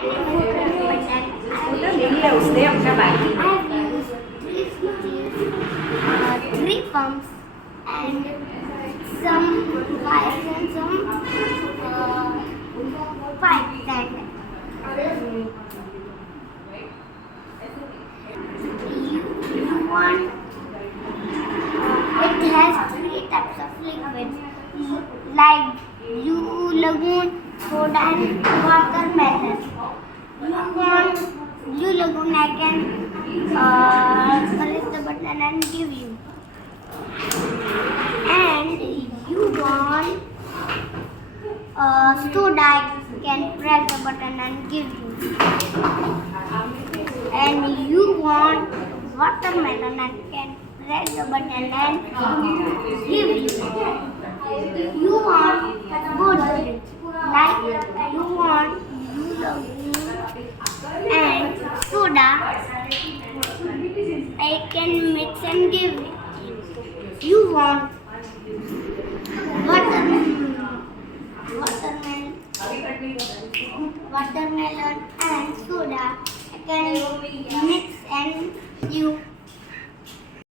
Nghĩ đầu step các bạn. I've used three switches, three pumps, and some wires and some pipes. And you want it has three types of liquids like blue lagoon, soda, and watermelon. You want blue lagoon, I can press the button and give you. And you want soda, I can press the button and give you. And you want watermelon, I can press the button and give you. You want good drinks, like you want blue lagoon and soda, I can mix and give it. You want watermelon and soda, I can mix and you.